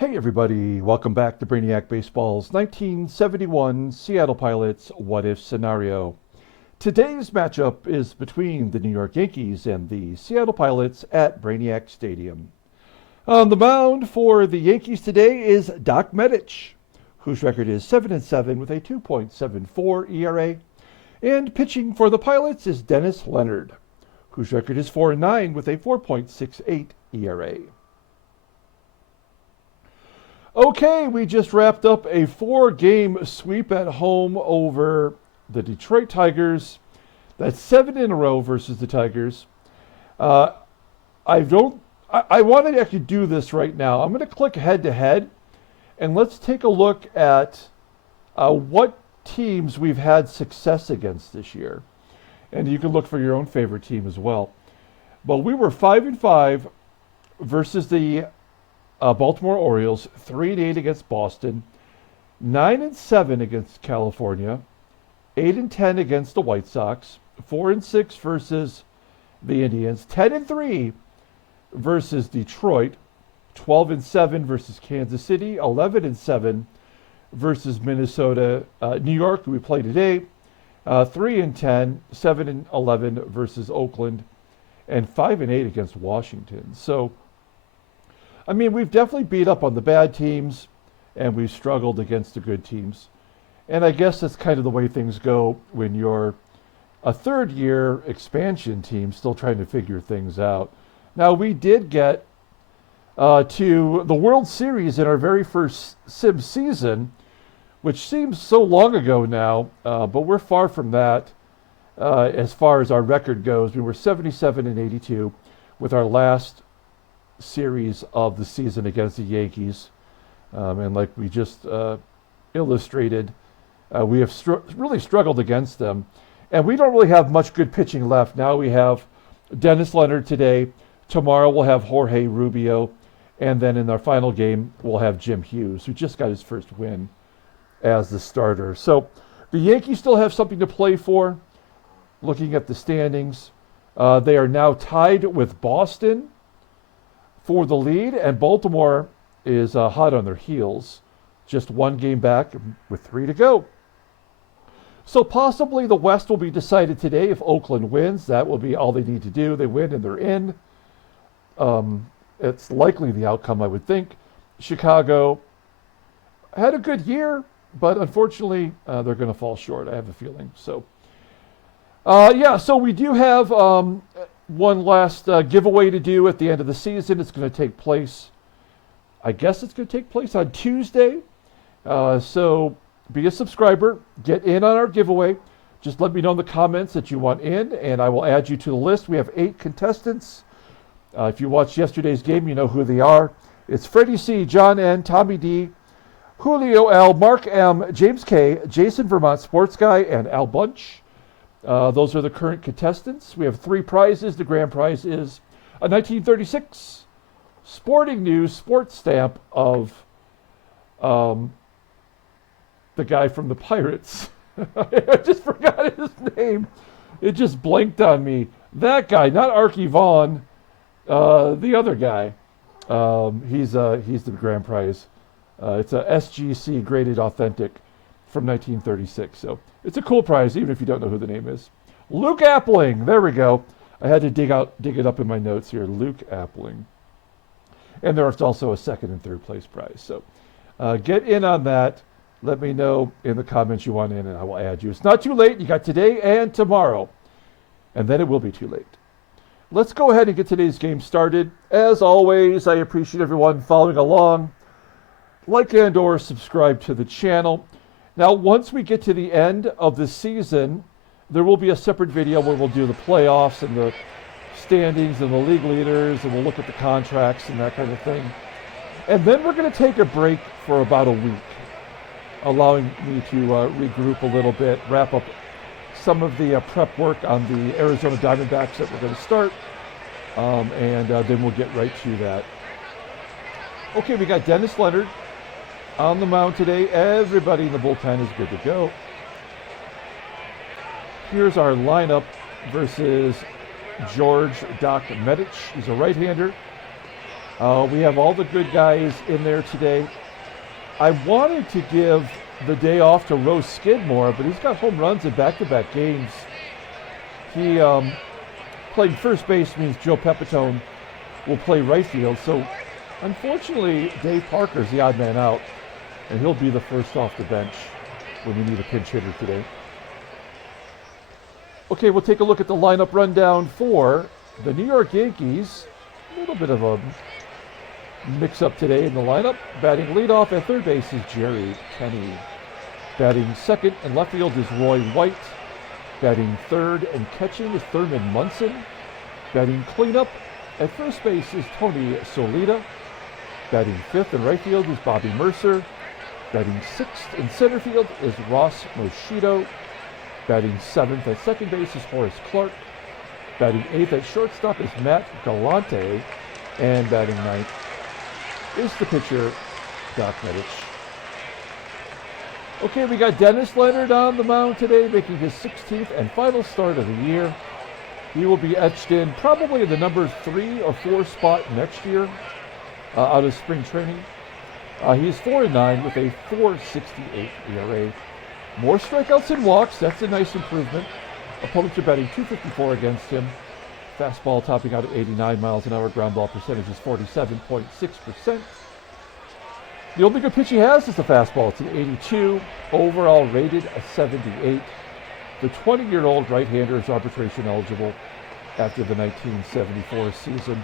Hey everybody, welcome back to Brainiac Baseball's 1971 Seattle Pilots What If Scenario. Today's matchup is between the New York Yankees and the Seattle Pilots at Brainiac Stadium. On the mound for the Yankees today is Doc Medich, whose record is 7-7 with a 2.74 ERA. And pitching for the Pilots is Dennis Leonard, whose record is 4-9 with a 4.68 ERA. Okay, we just wrapped up a 4-game sweep at home over the Detroit Tigers. That's 7 in a row versus the Tigers. I want to actually do this right now. I'm going to click head-to-head, and let's take a look at what teams we've had success against this year. And you can look for your own favorite team as well. But we were 5-5 versus the Baltimore Orioles, 3-8 against Boston, 9-7 against California, 8-10 against the White Sox, 4-6 versus the Indians, 10-3 versus Detroit, 12-7 versus Kansas City, 11-7 versus Minnesota. New York, we play today, 3-10, 7-11 versus Oakland, and 5-8 against Washington. So, I mean, we've definitely beat up on the bad teams, and we've struggled against the good teams. And I guess that's kind of the way things go when you're a third-year expansion team still trying to figure things out. Now, we did get to the World Series in our very first sim season, which seems so long ago now, but we're far from that as far as our record goes. We were 77-82 with our last series of the season against the Yankees, and like we just illustrated, we have really struggled against them, and we don't really have much good pitching left. Now we have Dennis Leonard today. Tomorrow we'll have Jorge Rubio, and then in our final game we'll have Jim Hughes, who just got his first win as the starter. So the Yankees still have something to play for. Looking at the standings, they are now tied with Boston for the lead, and Baltimore is hot on their heels, just one game back with 3 to go. So possibly the West will be decided today if Oakland wins. That will be all they need to do. They win and they're in. It's likely the outcome, I would think. Chicago had a good year, but unfortunately they're going to fall short, I have a feeling. So so we do have one last giveaway to do at the end of the season. It's going to take place, I guess it's going to take place on Tuesday. So be a subscriber, get in on our giveaway. Just let me know in the comments that you want in, and I will add you to the list. We have 8 contestants. If you watched yesterday's game, you know who they are. It's Freddie C., John N., Tommy D., Julio L., Mark M., James K., Jason Vermont Sports Guy, and Al Bunch. Those are the current contestants. We have 3 prizes. The grand prize is a 1936 Sporting News sports stamp of the guy from the Pirates. I just forgot his name. It just blanked on me. That guy, not Archie Vaughan, the other guy. He's the grand prize. It's a SGC graded authentic from 1936. So it's a cool prize, even if you don't know who the name is. Luke Appling. There we go. I had to dig it up in my notes here. Luke Appling. And there's also a second and third place prize. So get in on that. Let me know in the comments you want in, and I will add you. It's not too late. You got today and tomorrow. And then it will be too late. Let's go ahead and get today's game started. As always, I appreciate everyone following along. Like and or subscribe to the channel. Now, once we get to the end of the season, there will be a separate video where we'll do the playoffs and the standings and the league leaders, and we'll look at the contracts and that kind of thing. And then we're going to take a break for about a week, allowing me to regroup a little bit, wrap up some of the prep work on the Arizona Diamondbacks that we're going to start, and then we'll get right to that. Okay, we got Dennis Leonard on the mound today. Everybody in the bullpen is good to go. Here's our lineup versus George Doc Medich. He's a right-hander. We have all the good guys in there today. I wanted to give the day off to Rose Skidmore, but he's got home runs in back-to-back games. He playing first base means Joe Pepitone will play right field. So unfortunately, Dave Parker's the odd man out, and he'll be the first off the bench when we need a pinch hitter today. Okay, we'll take a look at the lineup rundown for the New York Yankees. A little bit of a mix-up today in the lineup. Batting leadoff at third base is Jerry KENNEY. Batting second and left field is Roy White. Batting third and catching is Thurman Munson. Batting cleanup at first base is Tony SOLAITA. Batting fifth and right field is Bobby MURCER. Batting sixth in center field is Ross MOSCHITTO. Batting seventh at second base is Horace CLARKE. Batting eighth at shortstop is Matt Galante. And batting ninth is the pitcher, Doc Medich. Okay, we got Dennis Leonard on the mound today, making his 16th and final start of the year. He will be etched in probably the number 3 or 4 spot next year out of spring training. He's 4-9 with a 4.68 ERA. More strikeouts than walks. That's a nice improvement. Opponents are batting .254 against him. Fastball topping out at 89 miles an hour. Ground ball percentage is 47.6%. The only good pitch he has is the fastball. It's an 82. Overall rated a 78. The 20-year-old right-hander is arbitration eligible after the 1974 season.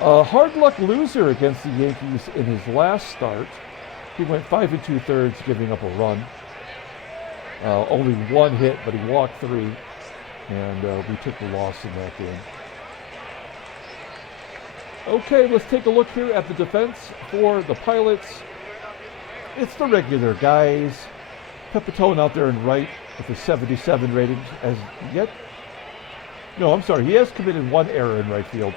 A hard luck loser against the Yankees in his last start. He went 5 2/3, giving up a run. Only one hit, but he walked 3, and we took the loss in that game. Okay, let's take a look here at the defense for the Pilots. It's the regular guys. Pepitone out there in right with a 77 rating as yet. No, I'm sorry. He has committed 1 error in right field.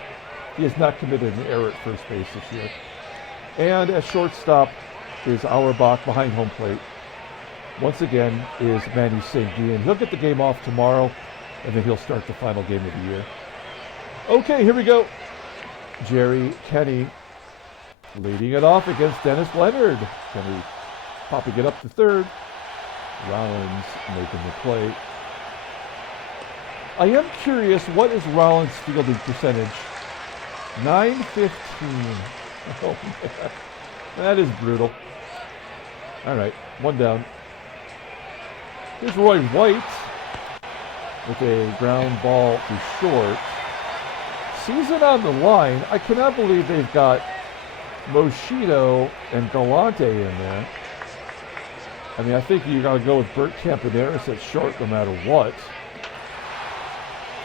He has not committed an error at first base this year. And at shortstop is Auerbach behind home plate. Once again is Manny. He'll get the game off tomorrow, and then he'll start the final game of the year. Okay, here we go. Jerry KENNEY leading it off against Dennis Leonard. KENNEY popping it up to third. Rollins making the play. I am curious, what is Rollins' fielding percentage? .915. Oh, man. That is brutal. All right, 1 down. Here's Roy White with a ground ball to short. Season on the line. I cannot believe they've got MOSCHITTO and Galante in there. I mean, I think you got to go with Bert Campaneris at short no matter what.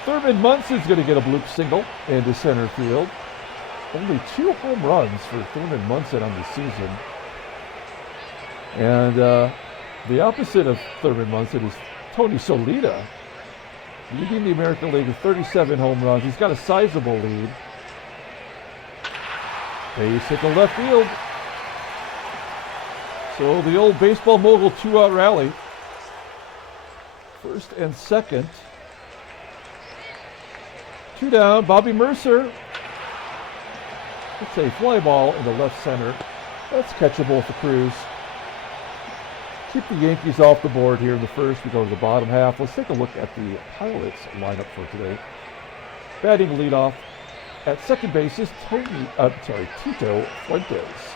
Thurman Munson's going to get a bloop single into center field. Only 2 home runs for Thurman Munson on the season. And the opposite of Thurman Munson is Tony SOLAITA, leading the American League with 37 home runs. He's got a sizable lead. Base hit the left field. So the old baseball mogul 2-out rally. First and second. 2 down. Bobby MURCER. It's a fly ball in the left center. That's catchable for CRUZ. Keep the Yankees off the board here in the first. We go to the bottom half. Let's take a look at the Pilots lineup for today. Batting leadoff at second base is Tito Fuentes.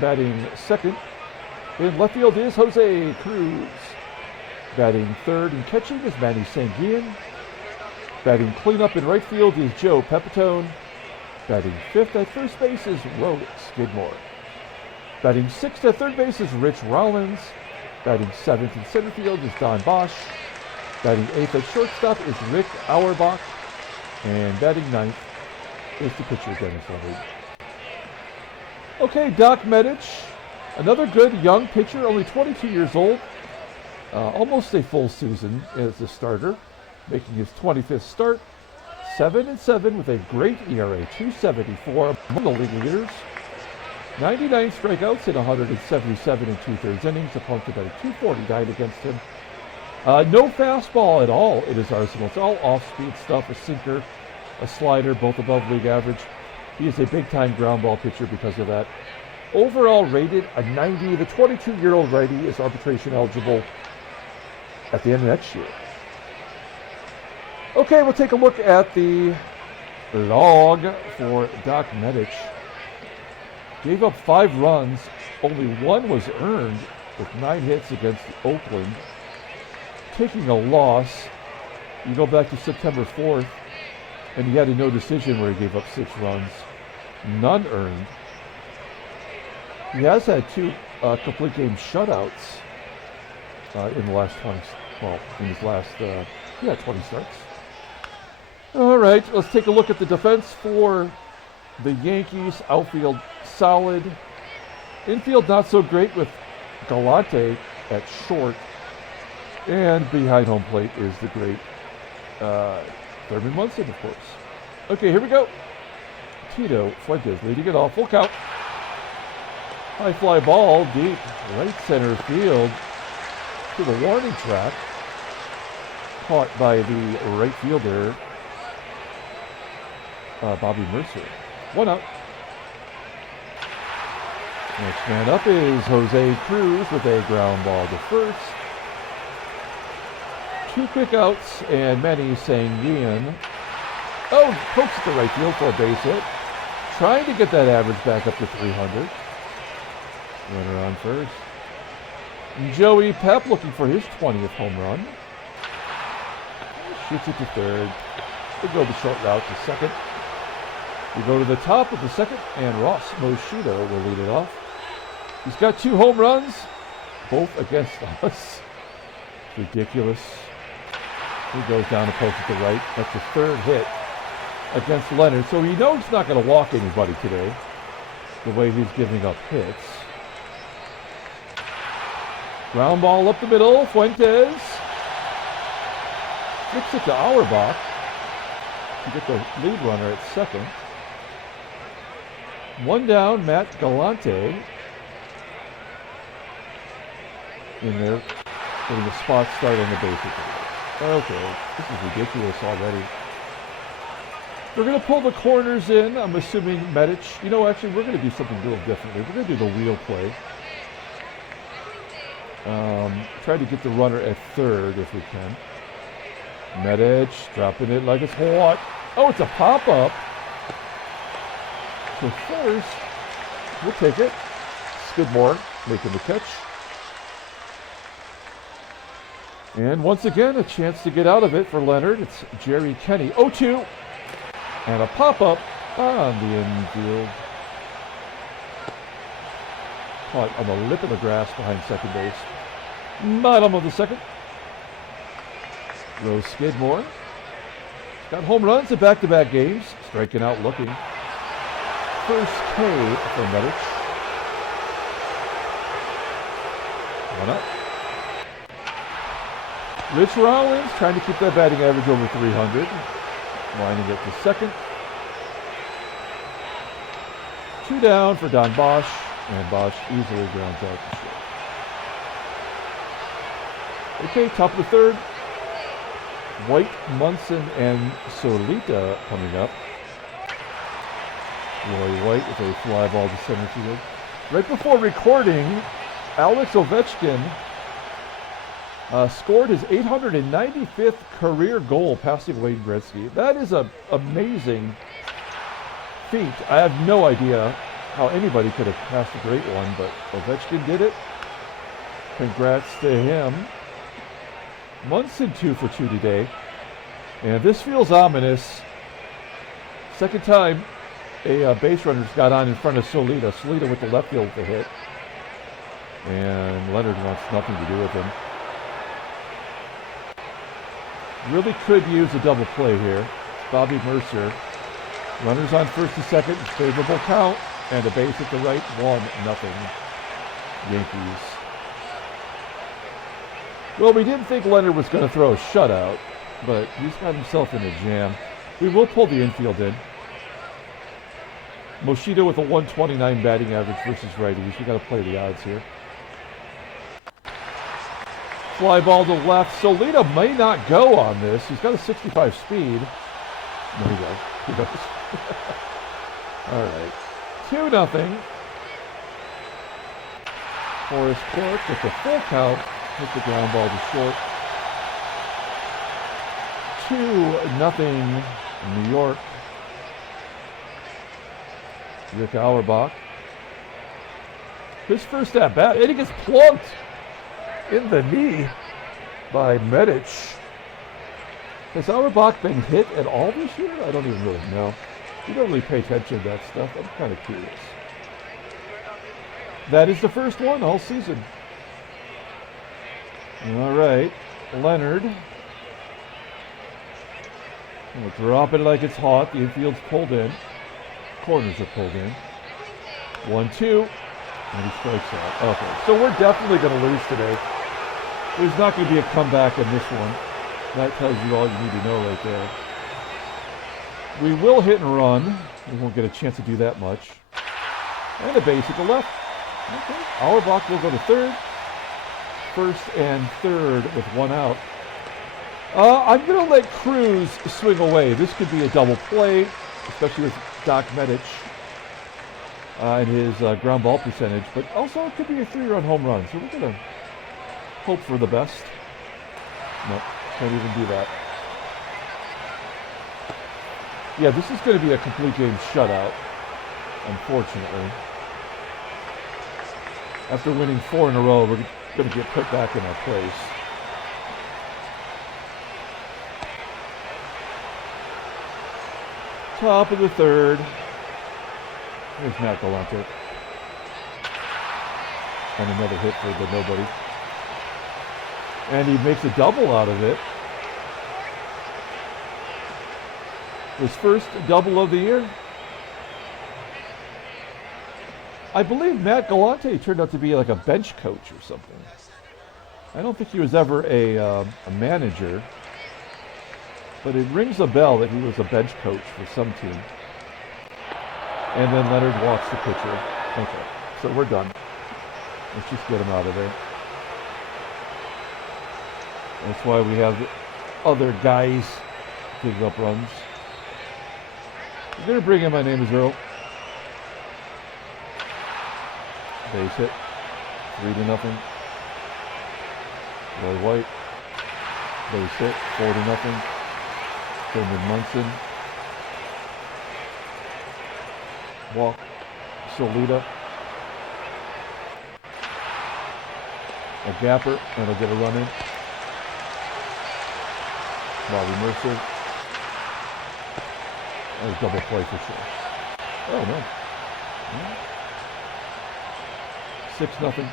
Batting second in left field is Jose Cruz. Batting third and catching is Manny. Batting cleanup in right field is Joe Pepitone. Batting fifth at first base is Rose Skidmore. Batting sixth at third base is Rich Rollins. Batting seventh in center field is Don Bosch. Batting eighth at shortstop is Rick Auerbach. And batting ninth is the pitcher, Dennis Leonard. Okay, Doc Medich, another good young pitcher, only 22 years old. Almost a full season as a starter, making his 25th start. 7-7 with a great ERA, 2.74 among the league leaders. 99 strikeouts in 177 2/3 innings. Opponent about a 249 against him. No fastball at all in his arsenal. It's all off-speed stuff, a sinker, a slider, both above league average. He is a big-time ground ball pitcher because of that. Overall rated a 90. The 22-year-old righty is arbitration eligible at the end of next year. Okay, we'll take a look at the log for Doc Medich. Gave up 5 runs. Only 1 was earned with 9 hits against Oakland. Taking a loss. You go back to September 4th, and he had a no decision where he gave up 6 runs. None earned. He has had 2 complete game shutouts in the last 20, well, in his last, 20 starts. All right, let's take a look at the defense for the Yankees. Outfield solid. Infield not so great with Galante at short. And behind home plate is the great Thurman MUNSON, of course. Okay, here we go. Tito, Fuentes leading it off. Full count. High fly ball deep right center field to the warning track. Caught by the right fielder, Bobby Mercer. 1 out. Next man up is Jose Cruz with a ground ball to first. 2 quick outs, and Manny SANGUILLEN. Oh, pokes at the right field for a base hit. Trying to get that average back up to 300. Runner on first. Joey Pep looking for his 20th home run. Shoots it to third. We go the short route to second. We go to the top of the second, and Ross MOSCHITTO will lead it off. He's got 2 home runs, both against us. Ridiculous. He goes down the post at the right. That's the 3rd hit against Leonard. So he knows he's not going to walk anybody today, the way he's giving up hits. Ground ball up the middle. Fuentes flips it to Auerbach to get the lead runner at second. 1 down, Matt Galante in there, getting a spot start on the base. Okay, this is ridiculous already. We're going to pull the corners in. I'm assuming Medich. You know, actually, we're going to do something a little differently. We're going to do the wheel play. Try to get the runner at third if we can. Medich dropping it like it's hot. Oh, it's a pop-up. So first, we'll take it. Skidmore making the catch. And once again, a chance to get out of it for Leonard. It's Jerry KENNEY. 0-2. And a pop-up on the infield. Caught on the lip of the grass behind second base. Bottom of the second. Rose Skidmore. Got home runs in back-to-back games. Striking out looking. First K for Medich. 1 up. Rich Rollins trying to keep that batting average over 300. Lining it to second. 2 down for Don Bosch. And Bosch easily grounds out to short. Okay, top of the third. White, Munson, and SOLAITA coming up. Roy White with a fly ball to center field. Right before recording, Alex Ovechkin scored his 895th career goal, passing Wayne Gretzky. That is an amazing feat. I have no idea how anybody could have passed a great one, but Ovechkin did it. Congrats to him. Munson 2 for 2 today. And this feels ominous. Second time a base runner's got on in front of SOLAITA. SOLAITA with the left field to hit. And Leonard wants nothing to do with him. Really could use a double play here. Bobby Mercer. Runners on first and second. Favorable count. And a base at the right. 1-0. Yankees. Well, we didn't think Leonard was going to throw a shutout, but he's got himself in a jam. We will pull the infield in. MOSCHITTO with a 129 batting average versus righties. We got to play the odds here. Fly ball to left. SOLAITA may not go on this. He's got a 65 speed. There he goes. He goes. All right. 2-0. Horace Clarke with the full count. Hit the ground ball to short. 2-0 New York. Rick Auerbach. His first at bat, and he gets plunked in the knee by Medich. Has Auerbach been hit at all this year? I don't even really know. You don't really pay attention to that stuff. I'm kind of curious. That is the first one all season. All right, Leonard. We'll drop it like it's hot. The infield's pulled in. Corners are pulled in. 1-2. And he strikes out. Okay, so we're definitely going to lose today. There's not going to be a comeback in this one. That tells you all you need to know right there. We will hit and run. We won't get a chance to do that much. And a base at the left. Okay. Auerbach will go to third. First and third with one out. I'm going to let CRUZ swing away. This could be a double play, especially with Doc Medich and his ground ball percentage. But also it could be a 3-run home run. So we're going to hope for the best. Nope, can't even do that. Yeah, this is going to be a complete game shutout, unfortunately. After winning 4 in a row, we're going to get put back in our place. Top of the third. There's Matt Galante. And another hit for the nobody. And he makes a double out of it. His first double of the year. I believe Matt Galante turned out to be like a bench coach or something. I don't think he was ever a manager, but it rings a bell that he was a bench coach for some team. And then Leonard walks the pitcher. Okay, so we're done. Let's just get him out of there. That's why we have other guys giving up runs. I'm going to bring in My Name is Earl. Base hit. 3-0. Roy White. Base hit. 4-0. Thurman Munson. Walk. SOLAITA. A gapper, and he'll get a run in. Bobby Mercer. That was double play for sure. Oh no. 6-0.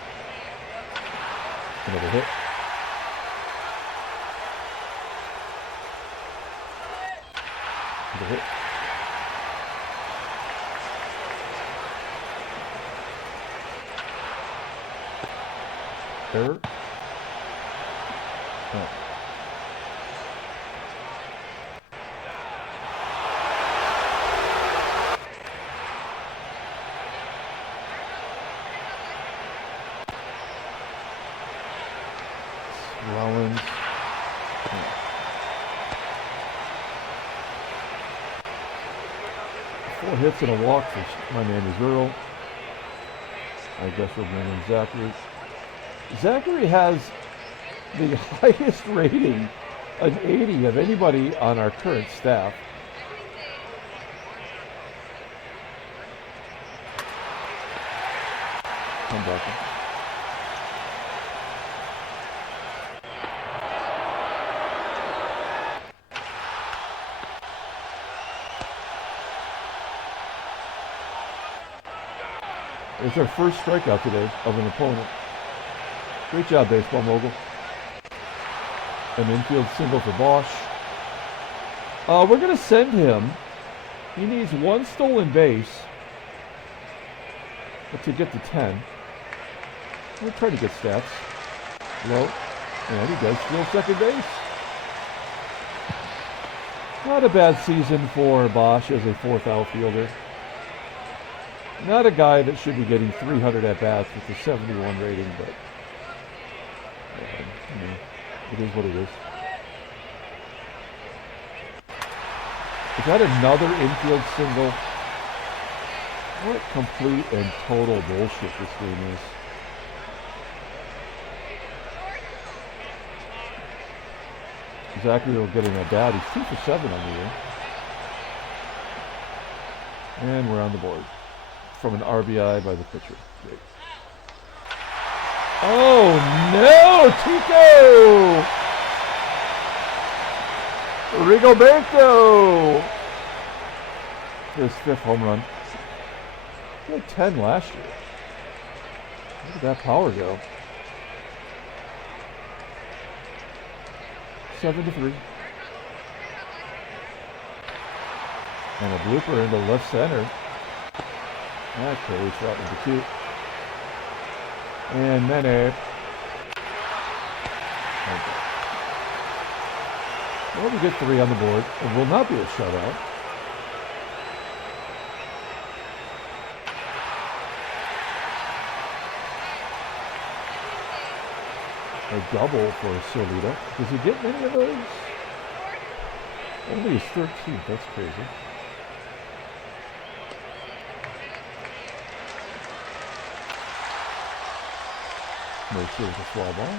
Another hit. Another hit. Error. Oh. Rollins. Oh. 4 hits and a walk for My Name is Earl. I guess we'll bring in Zachary. Zachary has the highest rating, an 80 of anybody on our current staff. Come back. It's our first strikeout today of an opponent. Great job, baseball mogul. An infield single for Bosch. We're going to send him. He needs 1 stolen base to get to 10. We'll try to get stats. Low. And he does steal second base. Not a bad season for Bosch as a 4th outfielder. Not a guy that should be getting 300 at-bats with a 71 rating, but you know, it is what it is. Is that another infield single? What complete and total bullshit this game is. Zachary will getting a bat. He's 2 for 7 on the year. And we're on the board. From an RBI by the pitcher. Great. Oh no, Tito! Rigoberto! His 5th home run. He had 10 last year. Look at that power go. 7-3. And a blooper into left center. Okay, shot into 2. And Manny. Okay. Well, we get 3 on the board. It will not be a shutout. A double for SOLAITA. Does he get many of those? Only his 13th. That's crazy. MURCER with a fly ball.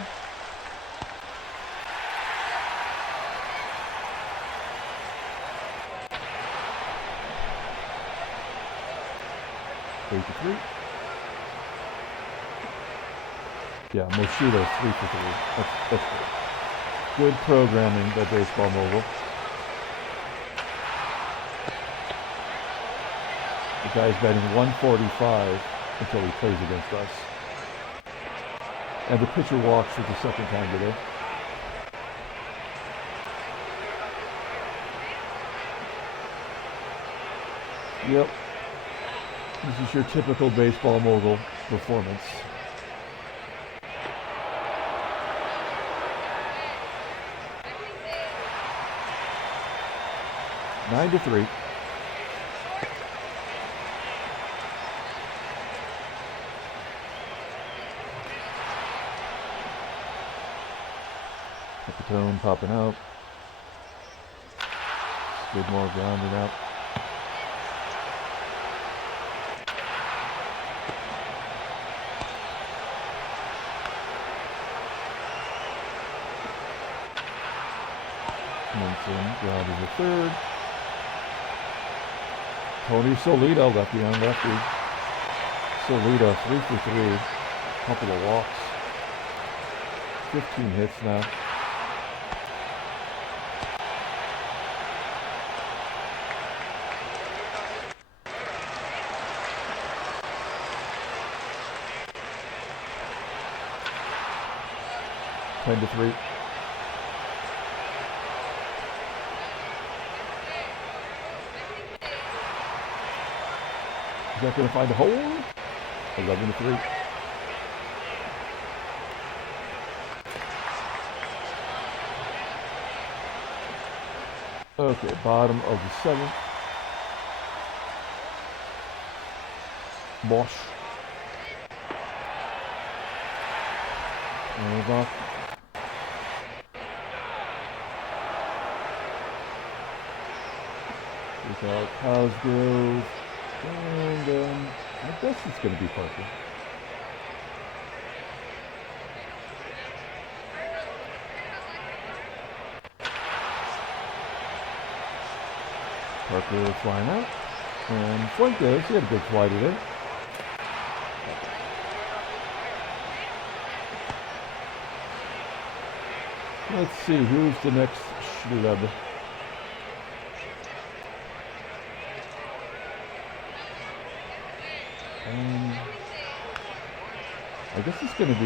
Eight to 3. Yeah, MOSCHITTO 3 for 3. That's good. Good programming by Baseball Mobile. The guy's batting 145 until he plays against us. And the pitcher walks for the 2nd time today. Yep. This is your typical Baseball Mogul performance. Nine to 3. PEPITONE popping out. SKIDMORE grounding out. MUNSON grounding to 3rd. Tony SOLAITA, lefty on lefty. SOLAITA 3 for 3. Couple of walks. 15 hits now. Ten to 3. Is that going to find a hole? 11 to 3. Okay, bottom of the 7th. BOSCH. AUERBACH. Without Cosgrove. And I guess it's going to be Parker. Parker flying out. And Fuentes, he had a good fly today. Let's see, who's the next schlub? I guess it's going to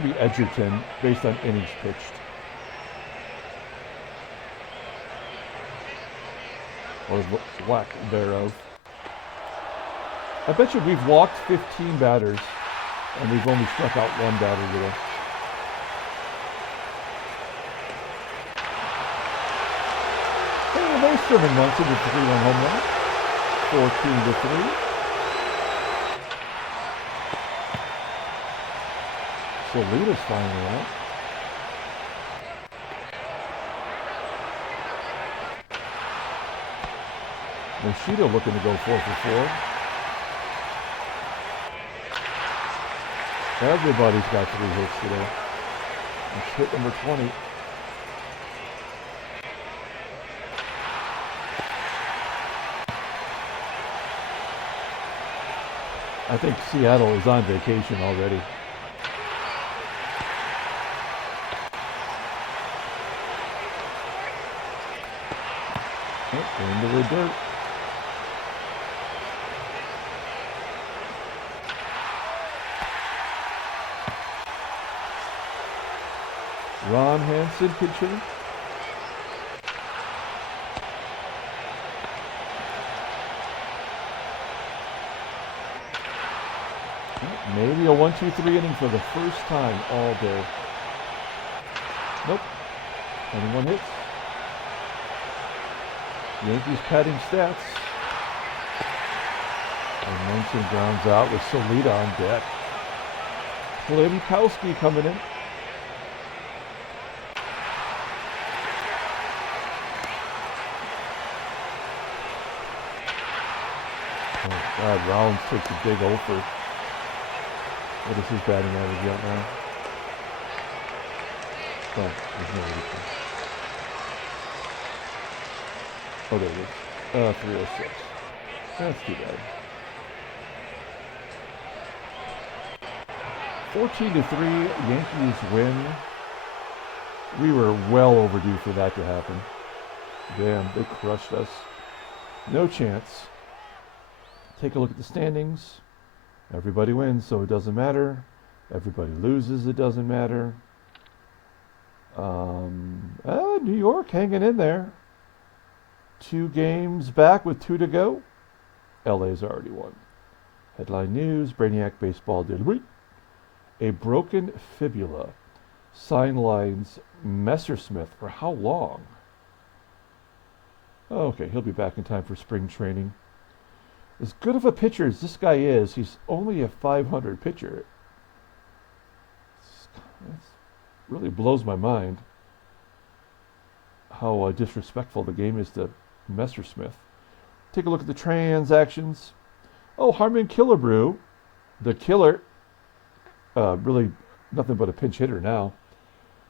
be Edgerton based on innings pitched. Or lack thereof. I bet you we've walked 15 batters and we've only struck out 1 batter today. Hey, nice Thurman Munson with 3-run home run. 14 to 3. SOLAITA's finally out. MOSCHITTO looking to go 4 for 4. Everybody's got 3 hits today. It's hit number 20. I think Seattle is on vacation already. Into the dirt. Ron Hansen pitching. Maybe a 1-2-3 inning for the first time all day. Nope. 21 hits. Yankees padding stats. And MUNSON grounds out with SOLAITA on deck. Klimkowski coming in. Oh God, Rollins takes a big over. What is his batting average out now? Oh, there's no reason. Oh, there it is. 306. That's too bad. 14-3, Yankees win. We were well overdue for that to happen. Damn, they crushed us. No chance. Take a look at the standings. Everybody wins, so it doesn't matter. Everybody loses, it doesn't matter. New York hanging in there. 2 games back with 2 to go. LA's already won. Headline news, Brainiac baseball did week. A broken fibula. Sidelines Messersmith for how long? Okay, he'll be back in time for spring training. As good of a pitcher as this guy is, he's only a 500 pitcher. It really blows my mind how disrespectful the game is to Messersmith. Take a look at the transactions. Oh, Harmon Killebrew, the killer, really nothing but a pinch hitter now,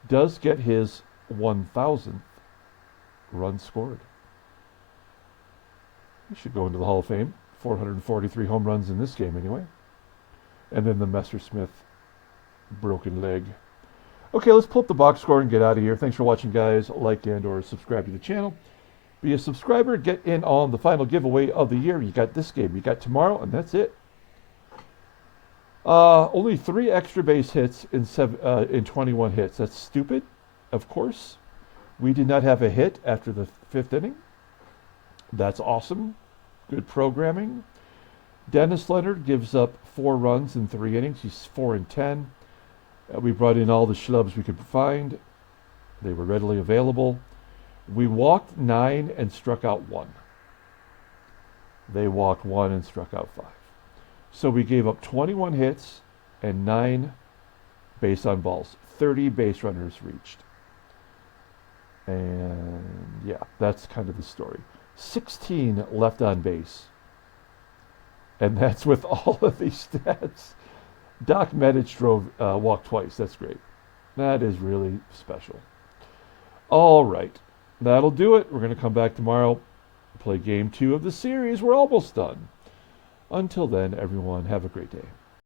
does get his 1,000th run scored. He should go into the Hall of Fame. 443 home runs in this game anyway. And then the Messersmith broken leg. Okay, let's pull up the box score and get out of here. Thanks for watching, guys. Like and or subscribe to the channel. Be a subscriber. Get in on the final giveaway of the year. You got this game. You got tomorrow, and that's it. Only 3 extra base hits in 21 hits. That's stupid, of course. We did not have a hit after the 5th inning. That's awesome. Good programming. Dennis Leonard gives up 4 runs in 3 innings. He's 4-10. We brought in all the schlubs we could find. They were readily available. We walked 9 and struck out 1. They walked 1 and struck out 5. So we gave up 21 hits and 9 base on balls. 30 base runners reached. And yeah, that's kind of the story. 16 left on base. And that's with all of these stats. Doc Medich walked twice. That's great. That is really special. All right. That'll do it. We're going to come back tomorrow, play game 2 of the series. We're almost done. Until then, everyone, have a great day.